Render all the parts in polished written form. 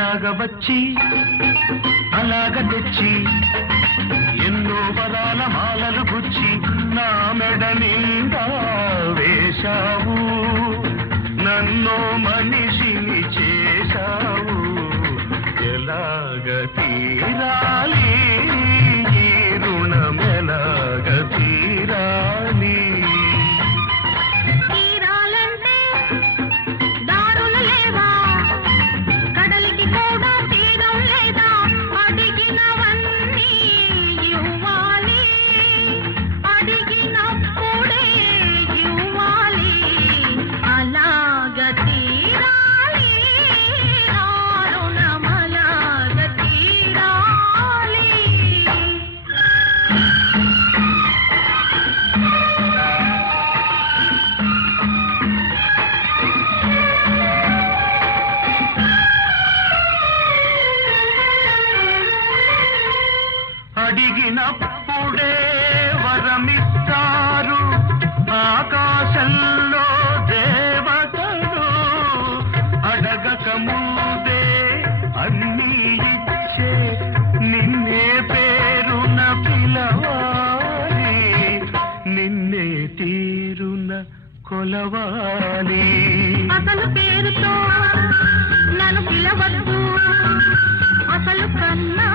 ఇలాగ వచ్చి అలాగ తెచ్చి ఎన్నో పదాల మాలలు గుచ్చి నా మెడ నిండా వేశావు, నన్నో మనిషిని చేశావు. ఎలాగ తీరాలి ఈ రుణం, ఎలాగ తీరాలి? అడిగినప్పుడే వరమిస్తారు ఆకాశంలో దేవతలు, అడగక ముందే అన్నీ ఇచ్చే నిన్నే పేరున పిలవాలి, నిన్నే తీరున కొలవాలి. అసలు పేరుతో నన్ను పిలవద్దు, అసలు కన్నా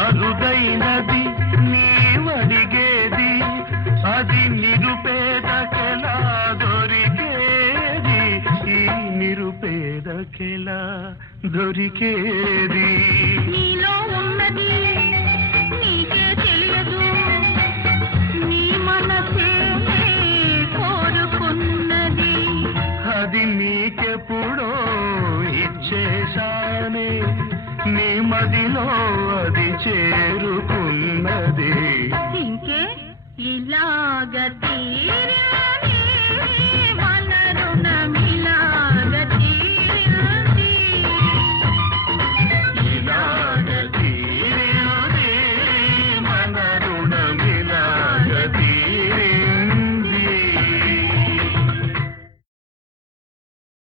అరుదైనది నీవడిగేది, అది నిరుపేదకెలా దొరికేది, ఈ నిరుపేదకెలా దొరికేది? నీలో ఉన్నది నీకే తెలియదు, నీ మనసే కోరుకున్నది, అది నీకెప్పుడో ఇచ్చేశానే, నీ మదిలో అది చేరుకున్నది. ఇంకే ఇలాగ తీరి